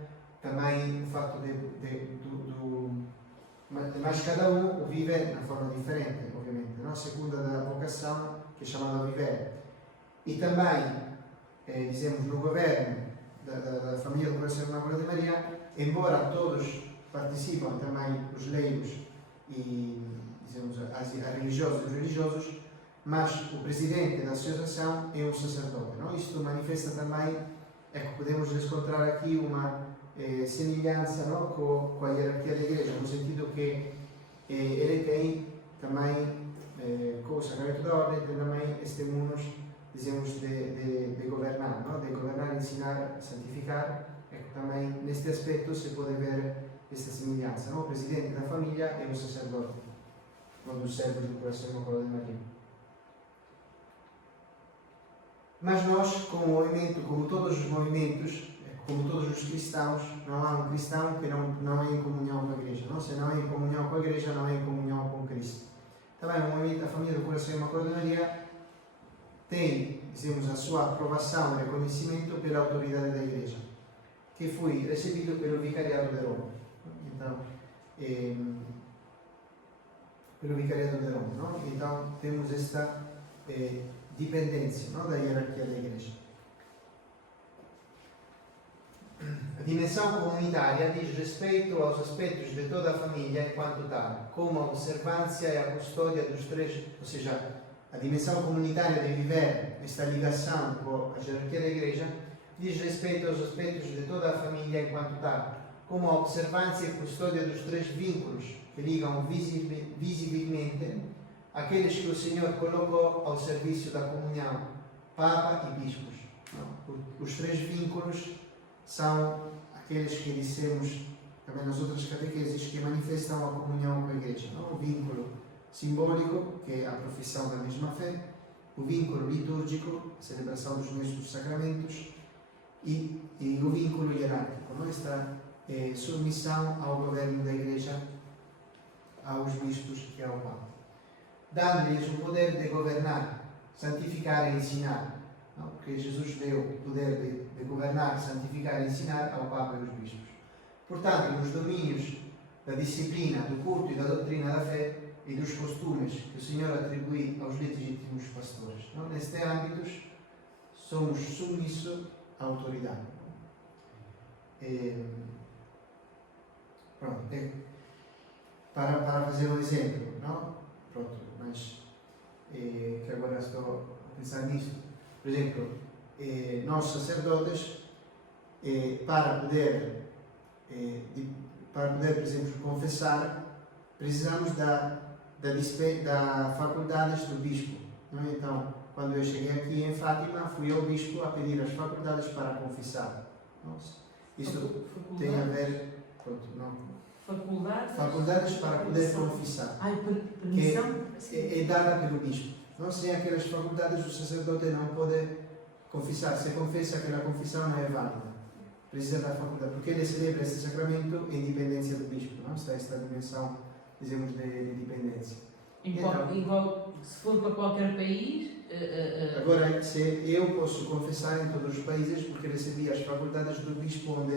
também o facto mas cada um o vive na forma diferente, ovviamente, no? Secondo a vocação que é chamada a viver. E também, dizemos, no governo da família do Coração Imaculado de Maria, embora todos participam, também os leigos e, dizemos, as religiosos e os religiosos, mas o presidente da associação é um sacerdote, não? Isto manifesta também, podemos encontrar aqui uma semelhança, não? Com a hierarquia da igreja, no sentido que ele tem também, com o sacramento da ordem, tem também este munus, dizemos, de governar, não? De governar, ensinar, santificar. Também neste aspecto se pode ver esta semelhança, não? O presidente da família é um sacerdote, um dos servos do Coração Imaculado de Maria. Mas nós, como movimento, como todos os movimentos, como todos os cristãos, não há um cristão que não é em comunhão com a Igreja. Não? Se não é em comunhão com a Igreja, não é em comunhão com Cristo. Também o movimento da família do Coração Imaculado de Maria tem, dizemos, a sua aprovação e reconhecimento pela autoridade da Igreja, que foi recebido pelo Vicariato de Roma. Então, pelo Vicariato de Roma. Não? Então, temos esta dipendência, não? Da hierarquia da Igreja. A dimensão comunitária diz respeito aos aspectos de toda a família enquanto tal, como a observância e a custódia dos três, ou seja, a dimensão comunitária de viver esta ligação com a hierarquia da Igreja diz respeito aos aspectos de toda a família enquanto tal, como a observância e custódia dos três vínculos que ligam visivelmente aqueles que o Senhor colocou ao serviço da comunhão, Papa e Bispos. Os três vínculos são aqueles que dissemos também nas outras catequeses que manifestam a comunhão com a Igreja. Não? O vínculo simbólico, que é a profissão da mesma fé, o vínculo litúrgico, a celebração dos mesmos sacramentos, e o vínculo hierárquico, não? Esta submissão ao governo da Igreja, aos bispos e ao Papa, dando-lhes o poder de governar, santificar e ensinar. Não? Porque Jesus deu o poder de governar, santificar e ensinar ao Papa e aos bispos. Portanto, nos domínios da disciplina, do culto e da doutrina da fé e dos costumes que o Senhor atribui aos legítimos pastores, não? Nestes âmbitos, somos submissos à autoridade. Pronto, para fazer um exemplo, não? Pronto, mas que agora estou a pensar nisso. Por exemplo, nós sacerdotes, para poder, por exemplo, confessar, precisamos da faculdades do bispo. Não é? Então, quando eu cheguei aqui em Fátima, fui ao bispo a pedir as faculdades para confessar. Isto tem a ver, pronto, não? Faculdades para poder confessar. Permissão? Que é dada pelo bispo. Não? Sem aquelas faculdades, o sacerdote não pode confessar. Se confessa, aquela confissão não é válida. Precisa da faculdade, porque ele celebra este sacramento em dependência do bispo. Não? Está esta dimensão, dizemos, de dependência. Igual, se for para qualquer país. Agora, se eu posso confessar em todos os países, porque recebi as faculdades do bispo onde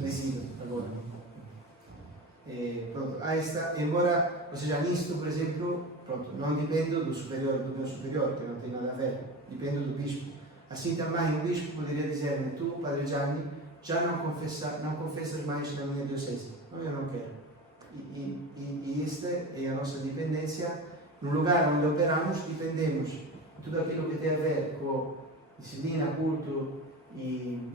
resido agora. Pronto, embora, ou seja, nisto, por exemplo, pronto, não dependo do meu superior, que não tem nada a ver, dependo do bispo. Assim também o bispo poderia dizer-me: tu, Padre Gianni, já não confessas mais na minha diocese. Não, eu não quero. E esta é a nossa dependência. No lugar onde operamos, dependemos de tudo aquilo que tem a ver com disciplina, culto e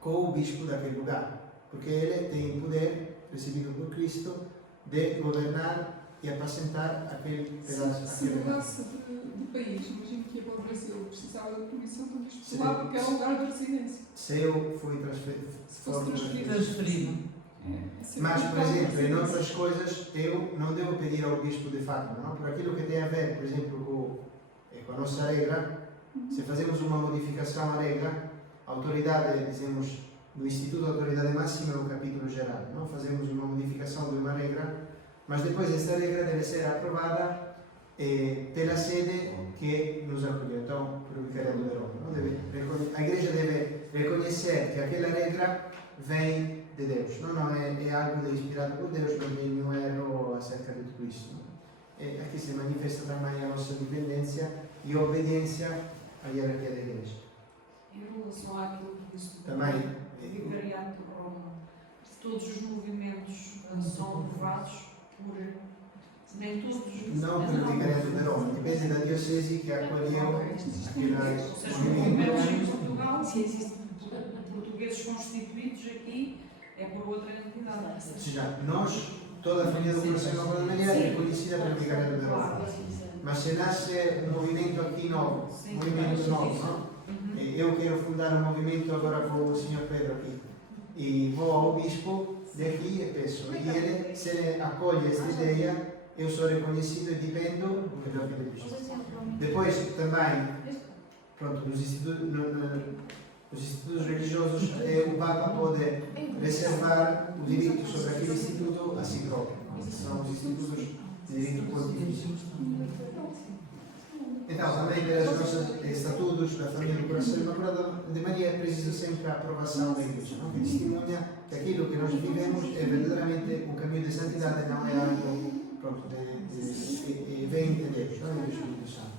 com o bispo daquele lugar. Porque ele tem o poder, recebido por Cristo, de governar e apacentar aquele pedaço. Se mudasse de país, imagino que ia para o Brasil, precisava da permissão do bispo lá, porque é o lugar de residência. Se eu fui Transferido. Mas, por exemplo, em outras coisas, eu não devo pedir ao bispo de Fátima, não? Por aquilo que tem a ver, por exemplo, com a nossa regra, se fazemos uma modificação à regra, a autoridade, dizemos, no Instituto de Autoridade Máxima, no capítulo geral, não? Fazemos uma modificação de uma regra, mas depois esta regra deve ser aprovada pela sede que nos acolheu. então para o Vicariato de Roma. Não? A igreja deve reconhecer que aquela regra vem de Deus, não é algo inspirado por Deus, não tem nenhum erro acerca de tudo isso. Não? E aqui se manifesta também a nossa dependência e obediência à hierarquia da igreja. Em relação àquilo que disse do Também, Vicariato de Roma, todos os movimentos são aprovados por. Nem todos os. não pelo Vicariato de Roma, depende da diocese que acolheu Ou seja, os movimentos em Portugal, se existem portugueses constituídos aqui, é por outra entidade. Ou seja, nós, toda a família do Coração Imaculado de Maria é conhecida pelo Vicariato de Roma. Mas se nasce um movimento aqui novo, um movimento novo, não? Eu quero fundar um movimento agora com o Sr. Pedro aqui. E vou ao bispo daqui e peço. E ele, se ele acolhe esta ideia, eu sou reconhecido e dependo pela fé de Cristo. Depois, também, pronto, nos institutos religiosos, até o Papa pode reservar o direito sobre aquele instituto a si próprio. São os institutos de direito pontifício. Então, também pelos nossos estatutos da família do Coração Imaculado de Maria é preciso sempre a aprovação da Igreja, não? Que testemunha que aquilo que nós vivemos é verdadeiramente um caminho de santidade, não é algo pronto, vem de Deus, não é do Espírito Santo.